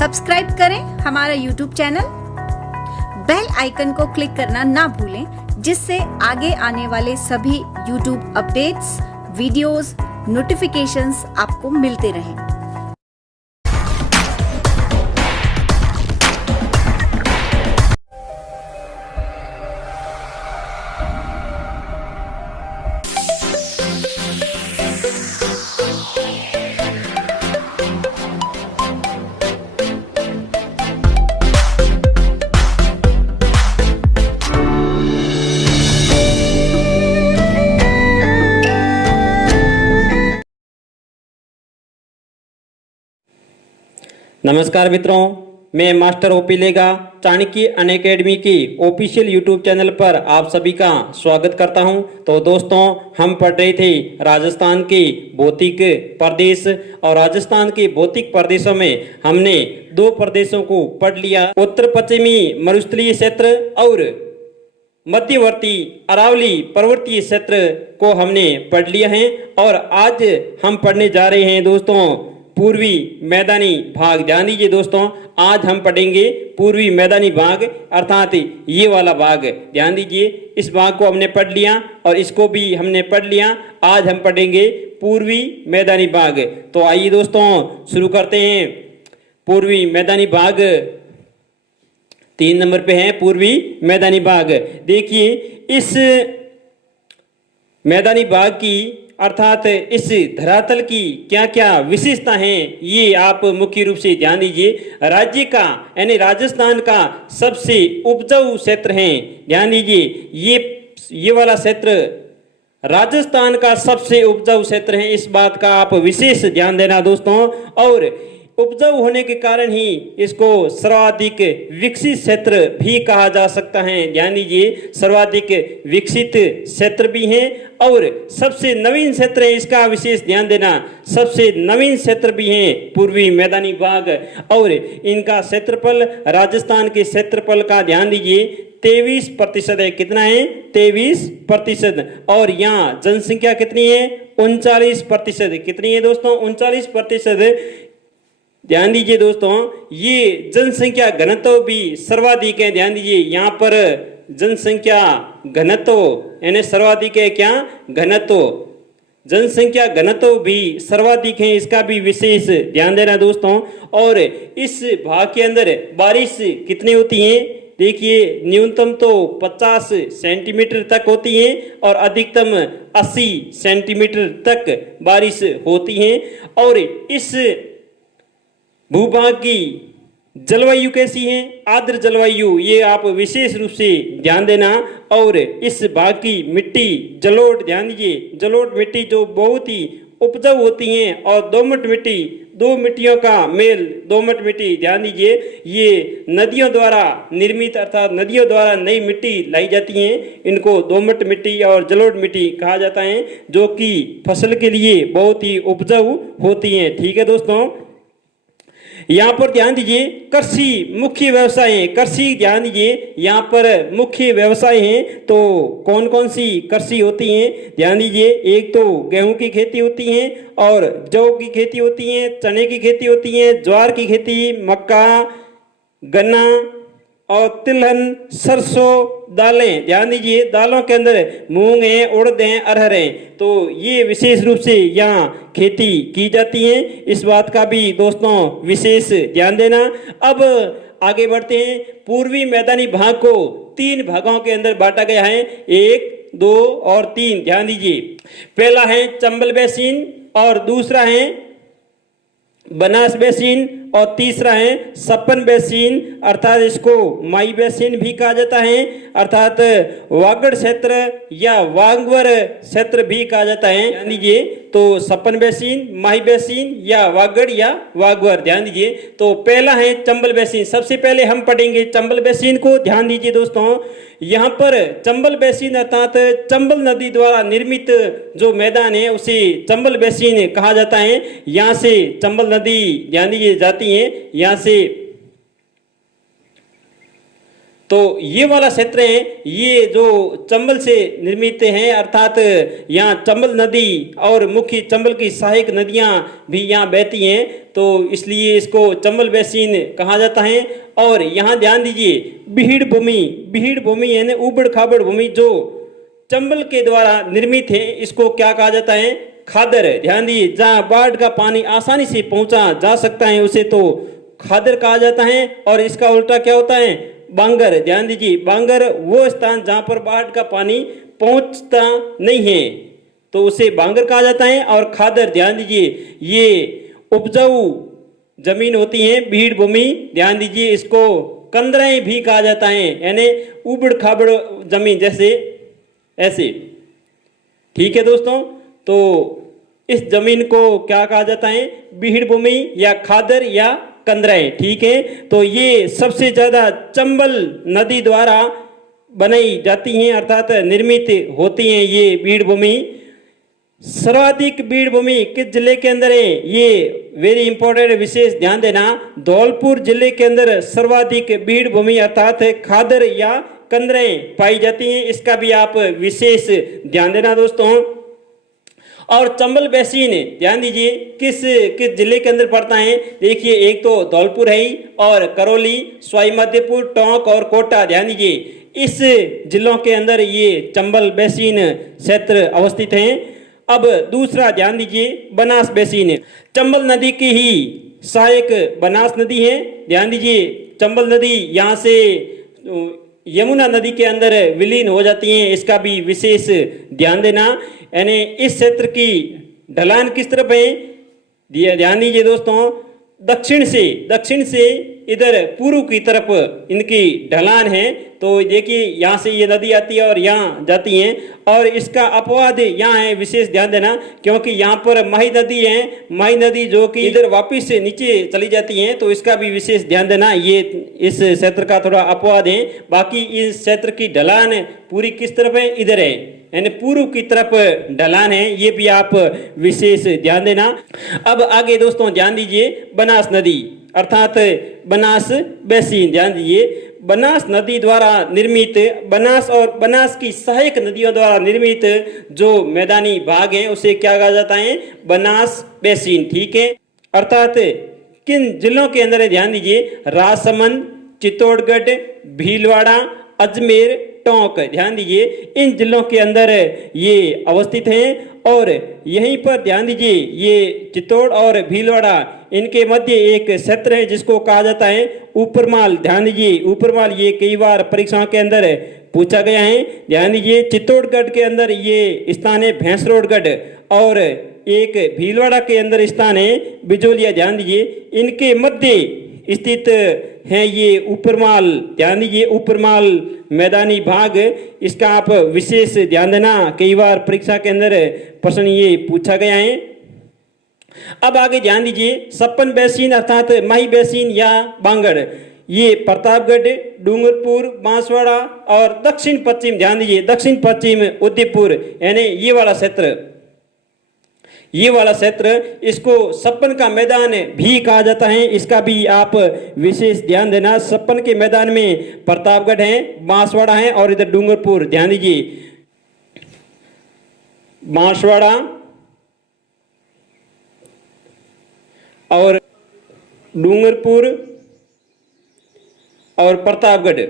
Subscribe करें हमारा YouTube channel, bell icon को क्लिक करना ना भूलें, जिससे आगे आने वाले सभी यूट्यूब अपडेट्स, वीडियोस, नोटिफिकेशंस आपको मिलते रहें। नमस्कार मित्रों, मैं मास्टर ओपी लेगा चाणक्य अनअकैडमी की ऑफिशियल यूट्यूब चैनल पर आप सभी का स्वागत करता हूं। तो दोस्तों, हम पढ़ रहे थे राजस्थान के भौतिक प्रदेश, और राजस्थान के भौतिक प्रदेशों में हमने दो प्रदेशों को पढ़ लिया, उत्तर पश्चिमी मरुस्थलीय क्षेत्र और मध्यवर्ती अरावली पर्वतीय क्षेत्र को हमने पढ़ लिया है। और आज हम पढ़ने जा रहे हैं दोस्तों पूर्वी मैदानी भाग। ध्यान दीजिए दोस्तों, आज हम पढ़ेंगे पूर्वी मैदानी भाग, अर्थात ये वाला भाग। ध्यान दीजिए, इस भाग को हमने पढ़ लिया और इसको भी हमने पढ़ लिया। आज हम पढ़ेंगे पूर्वी मैदानी भाग। तो आइए दोस्तों शुरू करते हैं। पूर्वी मैदानी भाग 3 नंबर पे है पूर्वी मैदानी भाग। देखिए, इस मैदानी भाग की अर्थात इस धरातल की क्या क्या विशेषता हैं, ये आप मुख्य रूप से ध्यान दीजिए। राज्य का यानी राजस्थान का सबसे उपजाऊ क्षेत्र है। ध्यान दीजिए, ये वाला क्षेत्र राजस्थान का सबसे उपजाऊ क्षेत्र है। इस बात का आप विशेष ध्यान देना दोस्तों। और उपजाऊ होने के कारण ही इसको सर्वाधिक विकसित क्षेत्र भी कहा जा सकता है। ध्यान दीजिए, सर्वाधिक विकसित क्षेत्र भी है और सबसे नवीन क्षेत्र है। इसका विशेष ध्यान देना, सबसे नवीन क्षेत्र भी है पूर्वी मैदानी भाग। और इनका क्षेत्रफल राजस्थान के क्षेत्रफल का ध्यान दीजिए 23% है। कितना है? 23%। और यहाँ जनसंख्या कितनी है? 39%। कितनी है दोस्तों? 39%। ध्यान दीजिए दोस्तों, ये जनसंख्या घनत्व भी सर्वाधिक है। ध्यान दीजिए, यहाँ पर जनसंख्या घनत्व यानी सर्वाधिक है। क्या? घनत्व। जनसंख्या घनत्व भी सर्वाधिक है, इसका भी विशेष ध्यान देना दोस्तों। और इस भाग के अंदर बारिश कितनी होती है? देखिए, न्यूनतम तो 50 सेंटीमीटर तक होती है और अधिकतम 80 सेंटीमीटर तक बारिश होती है। और इस भूभाग की जलवायु कैसी है? आर्द्र जलवायु, ये आप विशेष रूप से ध्यान देना। और इस भाग की मिट्टी जलोढ़, ध्यान दीजिए, जलोढ़ मिट्टी जो बहुत ही उपजाऊ होती हैं, और दोमट मिट्टी, दो मिट्टियों का मेल दोमट मिट्टी। ध्यान दीजिए, ये नदियों द्वारा निर्मित अर्थात नदियों द्वारा नई मिट्टी लाई जाती हैं, इनको दोमट मिट्टी और जलोढ़ मिट्टी कहा जाता है, जो कि फसल के लिए बहुत ही उपजाऊ होती हैं। ठीक है दोस्तों, यहाँ पर ध्यान दीजिए, कृषि मुख्य व्यवसाय है। कृषि, ध्यान दीजिए, यहाँ पर मुख्य व्यवसाय हैं। तो कौन कौन सी कृषि होती हैं? ध्यान दीजिए, एक तो गेहूं की खेती होती है, और जौ की खेती होती है, चने की खेती होती है, ज्वार की खेती, मक्का, गन्ना और तिलहन, सरसों, दालें। ध्यान दीजिए, दालों के अंदर मूंग है, उड़द है, अरहर है। तो ये विशेष रूप से यहाँ खेती की जाती है। इस बात का भी दोस्तों विशेष ध्यान देना। अब आगे बढ़ते हैं। पूर्वी मैदानी भाग को 3 भागों के अंदर बांटा गया है, 1, 2 और 3। ध्यान दीजिए, पहला है चंबल बेसिन, और दूसरा है बनास बेसिन, और तीसरा है सपन बेसिन, अर्थात इसको माई बेसिन भी कहा जाता है, अर्थात वागड़ क्षेत्र या वागवर क्षेत्र भी कहा जाता है। ध्यान दीजिए, तो सपन बेसिन, माही बेसिन या वागड़ या वागवर। ध्यान दीजिए, तो पहला है चंबल बेसिन। सबसे पहले हम पढ़ेंगे चंबल बेसिन को। ध्यान दीजिए दोस्तों, यहाँ पर चंबल बेसिन अर्थात चंबल नदी द्वारा निर्मित जो मैदान है उसे चंबल बेसिन कहा जाता है। यहाँ से चंबल नदी, ध्यान दीजिए, जाती है यहाँ से तो ये वाला क्षेत्र है, ये जो चंबल से निर्मित हैं, अर्थात यहाँ चंबल नदी और मुख्य चंबल की सहायक नदियाँ भी यहाँ बहती हैं, तो इसलिए इसको चंबल बेसिन कहा जाता है। और यहाँ ध्यान दीजिए, बीहड़ भूमि यानी उबड़ खाबड़ भूमि जो चंबल के द्वारा निर्मित है, इसको क्या कहा जाता है? खादर। ध्यान दीजिए, जहाँ बाढ़ का पानी आसानी से पहुंचा जा सकता है उसे तो खादर कहा जाता है, और इसका उल्टा क्या होता है? बांगर। ध्यान दीजिए, बांगर वो स्थान जहां पर बाढ़ का पानी पहुंचता नहीं है तो उसे बांगर कहा जाता है। और खादर, ध्यान दीजिए, ये उपजाऊ जमीन होती है, बीहड़ भूमि। ध्यान दीजिए, इसको कंदराएं भी कहा जाता है, यानी उबड़ खाबड़ जमीन जैसे ऐसे। ठीक है दोस्तों, तो इस जमीन को क्या कहा जाता है? बीहड़ भूमि या खादर या कंदराएं। ठीक है, तो ये सबसे ज्यादा चंबल नदी द्वारा बनाई जाती हैं, अर्थात निर्मित होती हैं ये बीहड़ भूमि। सर्वाधिक बीहड़ भूमि किस जिले के अंदर है? ये वेरी इंपॉर्टेंट, विशेष ध्यान देना। धौलपुर जिले के अंदर सर्वाधिक बीहड़ भूमि अर्थात खादर या कंदराएं पाई जाती हैं, इसका भी आप विशेष ध्यान देना दोस्तों। और चंबल बेसिन, ध्यान दीजिए, किस किस जिले के अंदर पड़ता है? देखिए, एक तो धौलपुर है ही, और करौली, सवाई माधोपुर, टोंक और कोटा। ध्यान दीजिए, इस जिलों के अंदर ये चंबल बेसिन क्षेत्र अवस्थित हैं। अब दूसरा ध्यान दीजिए, बनास बेसिन। चंबल नदी की ही सहायक बनास नदी है। ध्यान दीजिए, चंबल नदी यहाँ से यमुना नदी के अंदर विलीन हो जाती हैं, इसका भी विशेष ध्यान देना। यानी इस क्षेत्र की ढलान किस तरफ है? ध्यान दीजिए दोस्तों, दक्षिण से इधर पूर्व की तरफ इनकी ढलान है। तो देखिए, यहाँ से ये नदी आती है और यहाँ जाती है, और इसका अपवाद यहाँ है, विशेष ध्यान देना, क्योंकि यहाँ पर माही नदी है, माही नदी जो कि इधर वापिस से नीचे चली जाती है, तो इसका भी विशेष ध्यान देना। ये इस क्षेत्र का थोड़ा अपवाद है। बाकी इस क्षेत्र की ढलान पूरी किस तरफ है? इधर है, यानी पूर्व की तरफ ढलान है, ये भी आप विशेष ध्यान देना। अब आगे दोस्तों ध्यान दीजिए, बनास नदी अर्थात बनास बेसिन। ध्यान दीजिए, बनास नदी द्वारा निर्मित, बनास और बनास की सहायक नदियों द्वारा निर्मित जो मैदानी भाग है उसे क्या कहा जाता है? बनास बेसिन। ठीक है, अर्थात किन जिलों के अंदर है? ध्यान दीजिए, राजसमंद, चित्तौड़गढ़, भीलवाड़ा, अजमेर, टोंक। ध्यान दीजिए, इन जिलों के अंदर ये अवस्थित हैं। और यहीं पर ध्यान दीजिए, ये चित्तौड़ और भीलवाड़ा, इनके मध्य एक क्षेत्र है जिसको कहा जाता है ऊपरमाल। ध्यान दीजिए, ऊपरमाल, ये कई बार परीक्षाओं के अंदर पूछा गया है। ध्यान दीजिए, चित्तौड़गढ़ के अंदर ये स्थान है भैंसरोडगढ़, और एक भीलवाड़ा के अंदर स्थान है बिजोलिया। ध्यान दीजिए, इनके मध्य स्थित है ये ऊपरमाल। ध्यान दीजिए, ऊपरमाल मैदानी भाग, इसका आप विशेष ध्यान देना, कई बार परीक्षा के अंदर प्रश्न ये पूछा गया है। अब आगे ध्यान दीजिए, सप्पन बेसिन अर्थात माही बेसिन या बांगड़, ये प्रतापगढ़, डूंगरपुर, बांसवाड़ा और दक्षिण पश्चिम। ध्यान दीजिए, दक्षिण पश्चिम उदयपुर, यानी ये वाला क्षेत्र, इसको सप्पन का मैदान भी कहा जाता है, इसका भी आप विशेष ध्यान देना। सप्पन के मैदान में प्रतापगढ़ है, बांसवाड़ा है और इधर डूंगरपुर। ध्यान दीजिए, बांसवाड़ा और डूंगरपुर और प्रतापगढ़।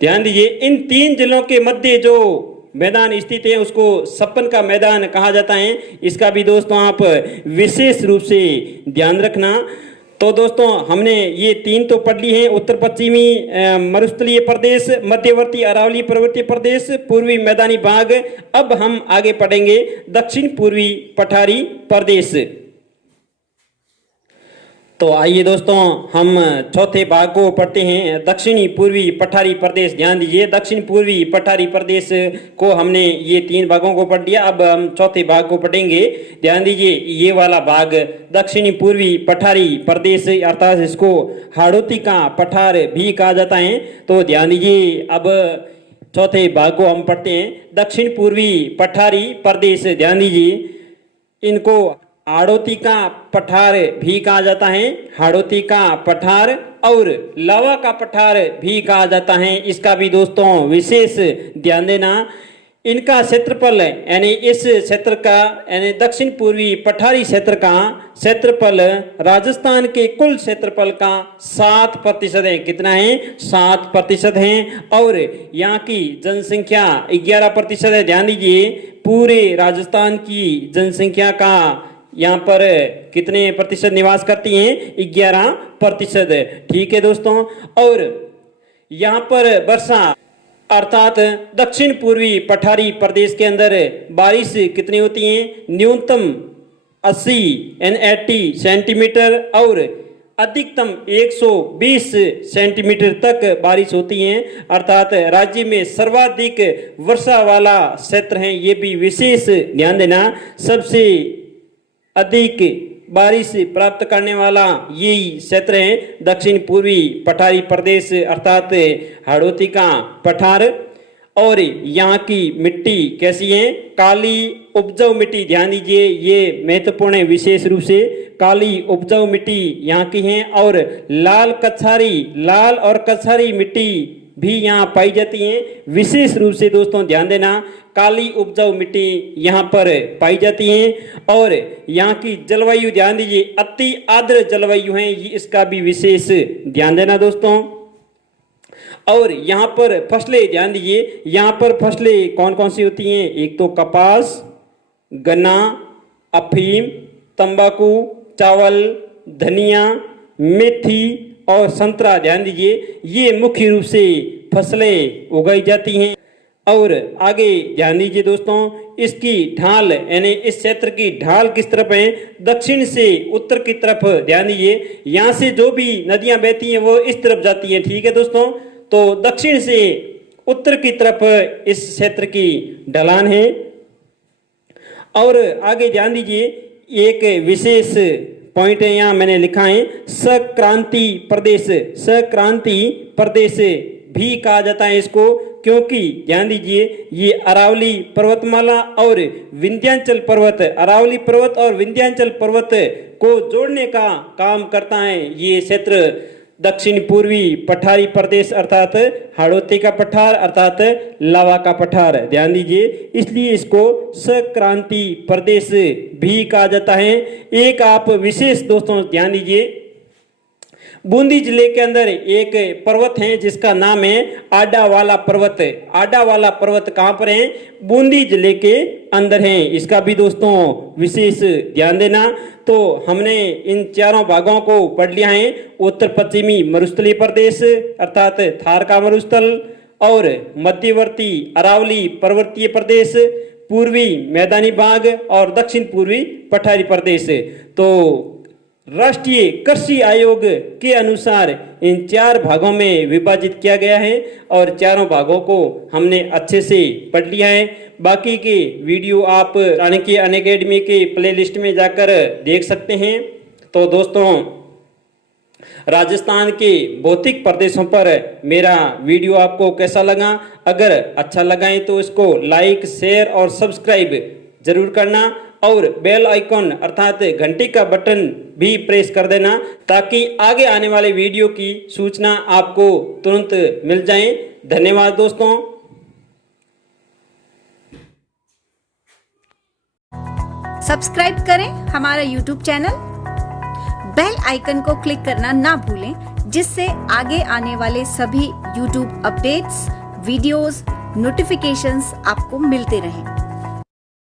ध्यान दीजिए, इन तीन जिलों के मध्य जो मैदान स्थित है उसको सप्पन का मैदान कहा जाता है, इसका भी दोस्तों आप विशेष रूप से ध्यान रखना। तो दोस्तों, हमने ये तीन तो पढ़ ली हैं, उत्तर पश्चिमी मरुस्थलीय प्रदेश, मध्यवर्ती अरावली पर्वतीय प्रदेश, पूर्वी मैदानी भाग। अब हम आगे पढ़ेंगे दक्षिण पूर्वी पठारी प्रदेश। तो आइए दोस्तों, हम चौथे भाग को पढ़ते हैं, दक्षिणी पूर्वी पठारी प्रदेश। ध्यान दीजिए, दक्षिण पूर्वी पठारी प्रदेश को हमने ये तीन भागों को पढ़ लिया, अब हम चौथे भाग को पढ़ेंगे। ध्यान दीजिए, ये वाला भाग दक्षिणी पूर्वी पठारी प्रदेश, अर्थात इसको हाड़ौती का पठार भी कहा जाता है। तो ध्यान दीजिए, अब चौथे भाग को हम पढ़ते हैं, दक्षिण पूर्वी पठारी प्रदेश। ध्यान दीजिए, इनको हाड़ौती का पठार भी कहा जाता है, हाड़ौती का पठार और लावा का पठार भी कहा जाता है। इसका भी दोस्तों विशेष ध्यान देना। इनका क्षेत्रफल यानी इस क्षेत्र का यानी दक्षिण पूर्वी पठारी क्षेत्र का क्षेत्रफल राजस्थान के कुल क्षेत्रफल का 7% है। कितना है? 7% है। और यहाँ की जनसंख्या 11% है। ध्यान दीजिए, पूरे राजस्थान की जनसंख्या का यहाँ पर कितने प्रतिशत निवास करती हैं? 11%। ठीक है दोस्तों। और यहाँ पर वर्षा अर्थात दक्षिण पूर्वी पठारी प्रदेश के अंदर बारिश कितनी होती है? न्यूनतम 80 सेंटीमीटर और अधिकतम 120 सेंटीमीटर तक बारिश होती है। अर्थात राज्य में सर्वाधिक वर्षा वाला क्षेत्र है। ये भी विशेष ध्यान देना। सबसे अधिक बारिश प्राप्त करने वाला यही क्षेत्र है दक्षिण पूर्वी पठारी प्रदेश अर्थात हाड़ौती का पठार। और यहाँ की मिट्टी कैसी है? काली उपजाऊ मिट्टी। ध्यान दीजिए, ये महत्वपूर्ण है। विशेष रूप से काली उपजाऊ मिट्टी यहाँ की है। और लाल और कछारी मिट्टी भी यहाँ पाई जाती है। विशेष रूप से दोस्तों ध्यान देना, काली उपजाऊ मिट्टी यहाँ पर पाई जाती है। और यहाँ की जलवायु ध्यान दीजिए, अति आर्द्र जलवायु है। इसका भी विशेष ध्यान देना दोस्तों। और यहाँ पर फसलें ध्यान दीजिए, यहाँ पर फसलें कौन कौन सी होती हैं? एक तो कपास, गन्ना, अफीम, तंबाकू, चावल, धनिया, मेथी और संतरा। ध्यान दीजिए, ये मुख्य रूप से फसलें उगाई जाती हैं। और आगे ध्यान दीजिए दोस्तों, इसकी ढाल यानी इस क्षेत्र की ढाल किस तरफ है? दक्षिण से उत्तर की तरफ। ध्यान दीजिए, यहाँ से जो भी नदियां बहती हैं वो इस तरफ जाती हैं। ठीक है दोस्तों, तो दक्षिण से उत्तर की तरफ इस क्षेत्र की ढलान है। और आगे ध्यान दीजिए, एक विशेष पॉइंट है, यहाँ मैंने लिखा है सक्रांति प्रदेश भी कहा जाता है इसको, क्योंकि ध्यान दीजिए ये अरावली पर्वतमाला और विंध्याचल पर्वत को जोड़ने का काम करता है ये क्षेत्र दक्षिण पूर्वी पठारी प्रदेश अर्थात हाड़ौती का पठार अर्थात लावा का पठार। ध्यान दीजिए, इसलिए इसको सक्रांति प्रदेश भी कहा जाता है। एक आप विशेष दोस्तों ध्यान दीजिए, बूंदी जिले के अंदर एक पर्वत है जिसका नाम है आडा वाला पर्वत। आडा वाला पर्वत कहाँ पर है? बूंदी जिले के अंदर है। इसका भी दोस्तों विशेष ध्यान देना। तो हमने इन चारों भागों को पढ़ लिया है। उत्तर पश्चिमी मरुस्थलीय प्रदेश अर्थात थार का मरुस्थल और मध्यवर्ती अरावली पर्वतीय प्रदेश, पूर्वी मैदानी भाग और दक्षिण पूर्वी पठारी प्रदेश। तो राष्ट्रीय कृषि आयोग के अनुसार इन 4 भागों में विभाजित किया गया है और चारों भागों को हमने अच्छे से पढ़ लिया है। बाकी के वीडियो आप चाणक्य अनअकैडमी के प्लेलिस्ट में जाकर देख सकते हैं। तो दोस्तों, राजस्थान के भौतिक प्रदेशों पर मेरा वीडियो आपको कैसा लगा? अगर अच्छा लगा है तो इसको लाइक, शेयर और सब्सक्राइब जरूर करना और बेल आइकॉन अर्थात घंटी का बटन भी प्रेस कर देना ताकि आगे आने वाले वीडियो की सूचना आपको तुरंत मिल जाए। धन्यवाद दोस्तों। सब्सक्राइब करें हमारा YouTube चैनल, बेल आइकन को क्लिक करना ना भूलें जिससे आगे आने वाले सभी YouTube अपडेट्स, वीडियोस, नोटिफिकेशंस आपको मिलते रहें।